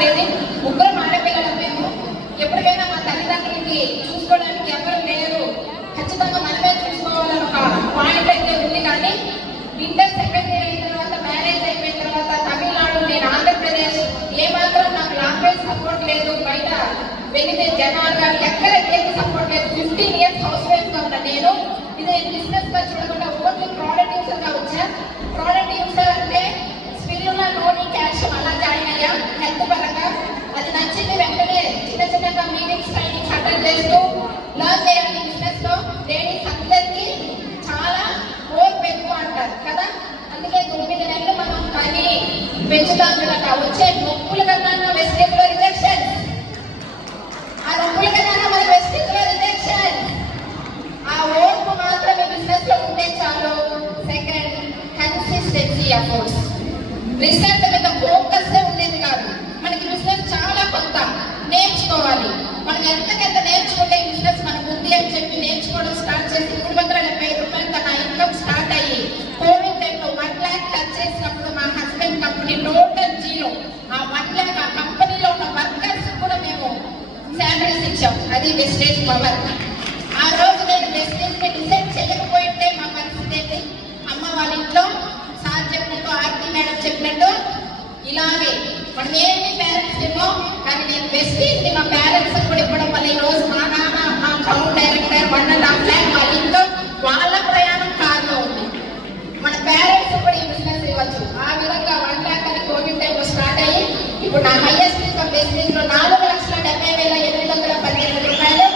ఉండేది. ముగ్గురు ఆడపిల్లలు మేము. ఎప్పటికైనా మా తల్లిదండ్రులకి చూసుకోవడానికి ఎవరు లేరు, ఖచ్చితంగా మనమే చూసుకోవాలని ఒక పాయింట్ అయితే ఉంది. కానీ ఇంటర్ సెకండ్ ఇయర్ అయిన తర్వాత, మ్యారేజ్ అయిపోయిన తర్వాత తమిళనాడు, నేను ఆంధ్రప్రదేశ్, ఏమాత్రం నాకు లాంగ్వేజ్ సపోర్ట్ లేదు. బయట వెళితే జనాలు కానీ ఎక్కడ ఏది సపోర్ట్ లేదు. 15 years హౌస్ వైఫ్ గా ఉన్నా నేను. ఇది బిజినెస్ గా చూడకుండా ఓన్లీ ప్రోడక్ట్ యూజర్ గా వచ్చా. ప్రోడక్ట్ యూజర్ అంటే స్పిల్లుల లోని క్యాల్షియం అలా జాయిన్ అయ్యా హెల్త్ పరంగా. అది నచ్చింది. వెంటనే చిన్న చిన్నగా మీటింగ్స్ ట్రైనింగ్స్ అటెండ్ చేస్తూ లర్న్ చేయాలి. బిజినెస్ లో లేడీస్ అందరికీ చాలా ఓర్పు ఎక్కువ అంటారు కదా. అందుకే 9 నెలలు మనం కానీ పెంచుతాం కదా. వచ్చే నొప్పుల కన్నా వెస్టేజ్ లో రిజెక్షన్, ఆ నొప్పుల కన్నా మన వెస్టేజ్ లో రిజెక్షన్. ఆ ఓర్పు మాత్రమే బిజినెస్ లో ఉంటే చాలు. సెకండ్, కన్సిస్టెన్సీ అఫోర్స్. రిసల్ట్ మీద ఫోకస్ ఉండేది కాదు. మనకి బిజినెస్ చాలా కొత్త, నేర్చుకోవాలి. మనం ఎంతకెంత నేర్చుకుంటే బిజినెస్ మనకు ఉంది అని చెప్పి నేర్చుకోవడం స్టార్ట్ చేసి 370 రూపాయలతో నా ఇన్కమ్ స్టార్ట్ అయ్యి కోవిడ్ టైంలో 1 lakh టచ్ చేసినప్పుడు మా హస్బెండ్ కంపెనీ టోటల్ జీరో. ఆ 1 lakh ఆ కంపెనీలో ఉన్న వర్కర్స్ కూడా మేము శాలరీస్ ఇచ్చాం. అది వెస్టేజ్ పవర్. ఆ రోజు నేను వెస్టేజ్ ని డిసైడ్ చేయకపోయింటే మా పరిస్థితి ఏంటి? అమ్మ వాళ్ళ ఇంట్లో సార్ చెప్పినట్టు, ఆర్తి మేడం చెప్పినట్టు ఇలాగే మనం ఏమి పేరెంట్స్ ఏమో, కానీ నేను వెస్టేజ్ ని మా పేరెంట్స్ కూడా ఇవ్వడం వల్ల ఈ రోజు మా నాన్న, మా టౌన్ డైరెక్టర్ 1.5 lakh వాళ్ళ ఇంట్లో వాళ్ళ ప్రయాణం కారులో ఉంది. మన పేరెంట్స్ కూడా ఈ బిజినెస్ ఇవ్వచ్చు. ఆ విధంగా 1 lakh అని కోవిడ్ టైంలో స్టార్ట్ అయ్యి ఇప్పుడు నా హైయెస్ట్ ఇన్కమ్ వెస్టేజ్ లో 4,70,815 రూపాయలు.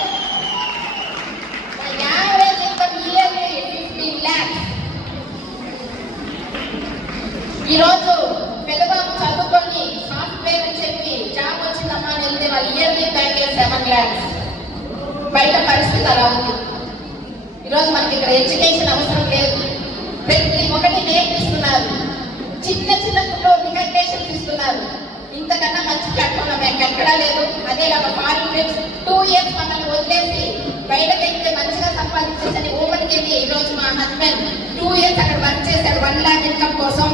Average income yearly 15 lakhs. ఈ రోజు పెద్దబాబు చదువుకొని సాఫ్ట్వేర్ అని చెప్పి జాబ్ వచ్చిందమ్మా అని వెళ్తే వాళ్ళ ఇయర్లీ ప్యాకేజ్ 7 lakhs. బయట పరిస్థితి అలా ఉంది. ఈరోజు మనకి ఇక్కడ ఎడ్యుకేషన్ అవసరం లేదు. ప్రతి ఒక్కటి నేర్పిస్తున్నారు. చిన్న చిన్న రికగ్నేషన్స్ ఇస్తున్నారు. ఇంతకన్నా మంచి ప్లాట్ఫామ్ ఎక్కడా లేదు. అదేలాగా ఫారిన్ ట్రిప్స్ 2 years మనల్ని వదిలేసి బయటకు వెళ్తే మంచిగా సంపాదించేసని ఓపెన్కి వెళ్ళి ఈ రోజు మా హస్బెండ్ 2 years అక్కడ వర్క్ చేశారు 1 lakh ఇన్కమ్ కోసం.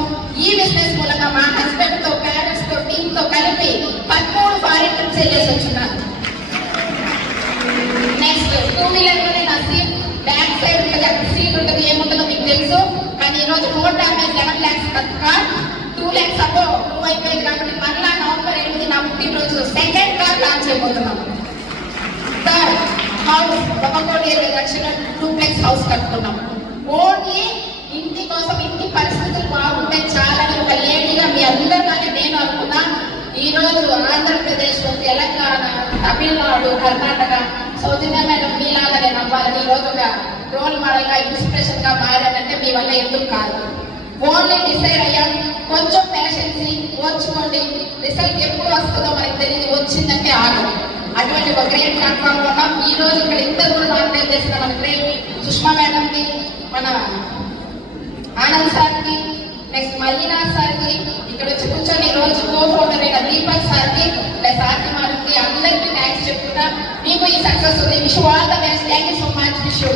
ఈ బిజినెస్ మూలంగా మా హస్బెండ్ తో, పేరెంట్స్ తో, టీమ్ తో కలిపి 13 ఫారిన్ ట్రిప్స్ వెళ్ళేసి వచ్చున్నారు. నెక్స్ట్ 2 wheeler లోనే నా సీట్ బ్యాక్ సైడ్ ఉంటుంది. అక్కడ సీట్ ఉంటుంది, ఏముంటుందో మీకు తెలుసు. కానీ ఈ రోజు road damage 11 lakhs car 2 lakhs అబ్బో మూవ్ అయిపోయింది. కాబట్టి మరలా November 8 నా పుట్టినరోజు సెకండ్ కార్ లాంచ్ అయిపోతున్నాం. థర్డ్, హౌస్ 1,20,00,000 డూప్లెక్స్ హౌస్ కట్టుకున్నాం. ఓన్లీ ఇంటి కోసం, ఇంటి పరిస్థితులు బాగుంటే చాలని ఒక లేడీగా మీ అందరిగానే నేను అనుకున్నా. ఈ రోజు Andhra Pradesh, Telangana, Tamil Nadu, Karnataka, south India madam మీలాగా నేను అవ్వాలని ఈ రోజు ఒక రోల్ మోడల్ గా, ఇన్స్పిరేషన్ గా మారానంటే మీ వల్ల ఎందుకు కాదు. ఓన్లీ డిసైడ్ అయ్యాం. కొంచెం పేషెన్సీ, ఓర్చుకోండి. రిజల్ట్ ఎప్పుడు వస్తుందో మనకి తెలియదు. వచ్చిందంటే ఆగదు. అటువంటి ఒక గ్రేట్ ప్లాట్ఫామ్ లో ఉన్నాం. ఈ రోజు ఇక్కడ ఇంత దూరం ఆర్గనైజ్ చేసిన మన గ్రేట్ సుష్మా మేడం కి, మన ఆనంద్ సార్ కి, నెక్స్ట్ మల్లినా సార్ కి, ఇక్కడ వచ్చి కూర్చొని ఈ రోజు కో ఫౌండర్ అయిన దీపక్ సార్ కి, ప్లస్ ఆర్తి మేడం కి అందరికీ థ్యాంక్స్ చెప్తున్నా. మీకు ఈ సక్సెస్ ఉంది. Wish all the best. Thank you so much. Wish you.